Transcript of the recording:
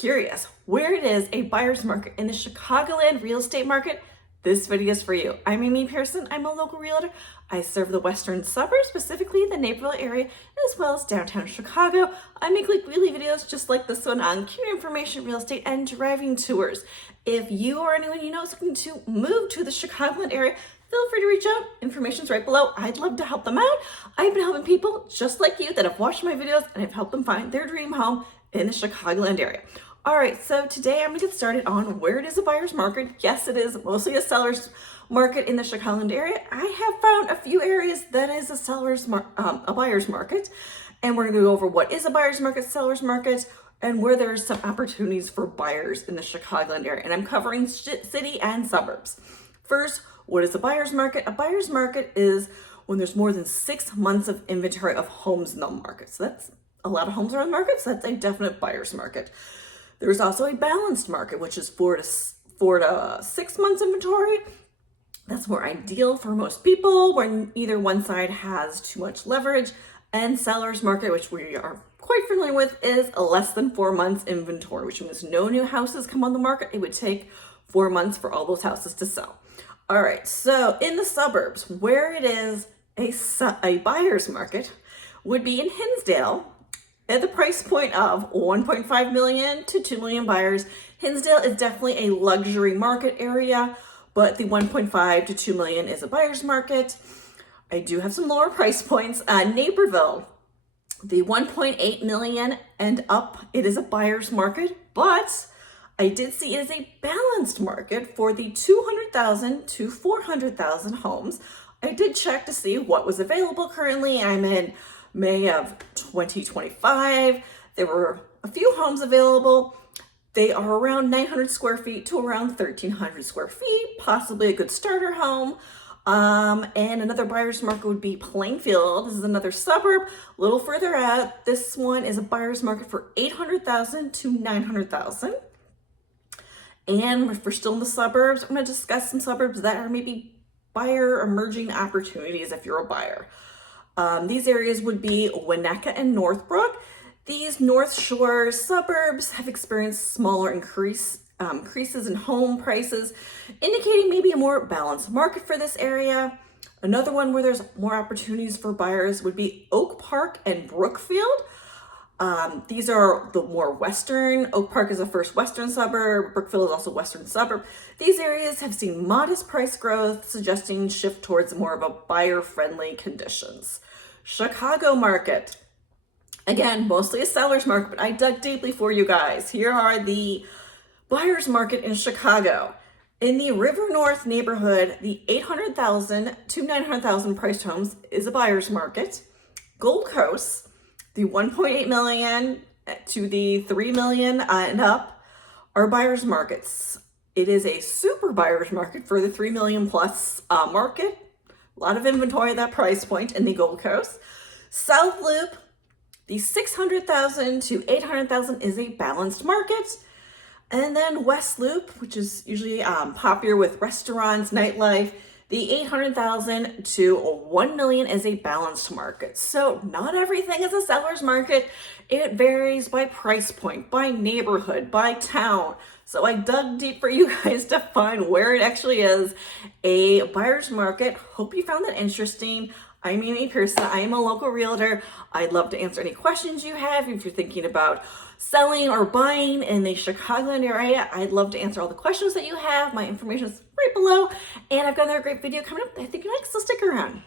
curious where it is a buyer's market in the Chicagoland real estate market, this video is for you. I'm Amy Pearson. I'm a local realtor. I serve the western suburbs, specifically the Naperville area, as well as downtown Chicago. I make weekly videos just like this one on key information, real estate, and driving tours. If you or anyone you know is looking to move to the Chicagoland area, feel free to reach out. Information's right below. I'd love to help them out. I've been helping people just like you that have watched my videos and have helped them find their dream home in the Chicagoland area. All right, so today I'm gonna get started on where it is a buyer's market. Yes, it is mostly a seller's market in the Chicagoland area. I have found a few areas that is a buyer's market, and we're gonna go over what is a buyer's market, seller's market, and where there's some opportunities for buyers in the Chicagoland area. And I'm covering city and suburbs. First, what is a buyer's market? A buyer's market is when there's more than 6 months of inventory of homes in the market. So that's a lot of homes are on the market, so that's a definite buyer's market. There's also a balanced market, which is 4 to 6 months inventory. That's more ideal for most people when either one side has too much leverage. And seller's market, which we are quite familiar with, is a less than 4 months inventory, which means no new houses come on the market. It would take 4 months for all those houses to sell. All right, so in the suburbs, where it is a buyer's market would be in Hinsdale. At the price point of 1.5 million to 2 million buyers, Hinsdale is definitely a luxury market area, but the 1.5 to 2 million is a buyer's market. I do have some lower price points. Naperville, the 1.8 million and up, it is a buyer's market, but I did see it is a balanced market for the 200,000 to 400,000 homes. I did check to see what was available currently. I'm in May of 2025. There were a few homes available. They are around 900 square feet to around 1,300 square feet, possibly a good starter home. And another buyer's market would be Plainfield. This is another suburb, a little further out. This one is a buyer's market for 800,000 to 900,000. And if we're still in the suburbs, I'm going to discuss some suburbs that are maybe buyer emerging opportunities if you're a buyer. These areas would be Winnetka and Northbrook. These North Shore suburbs have experienced smaller increases in home prices, indicating maybe a more balanced market for this area. Another one where there's more opportunities for buyers would be Oak Park and Brookfield. These are the more western. Oak Park is the first western suburb. Brookfield is also a western suburb. These areas have seen modest price growth, suggesting shift towards more of a buyer-friendly conditions. Chicago market. Again, mostly a seller's market, but I dug deeply for you guys. Here are the buyer's market in Chicago. In the River North neighborhood, the 800,000 to 900,000 priced homes is a buyer's market. Gold Coast, the 1.8 million to the 3 million and up are buyer's markets. It is a super buyer's market for the 3 million plus market. A lot of inventory at that price point in the Gold Coast. South Loop, the 600,000 to 800,000 is a balanced market. And then West Loop, which is usually popular with restaurants, nightlife, the 800,000 to 1 million is a balanced market. So not everything is a seller's market. It varies by price point, by neighborhood, by town. So I dug deep for you guys to find where it actually is a buyer's market. Hope you found that interesting. I'm Amy Pearson. I am a local realtor. I'd love to answer any questions you have. If you're thinking about selling or buying in the Chicagoland area, I'd love to answer all the questions that you have. My information is right below. And I've got another great video coming up that I think you like, so stick around.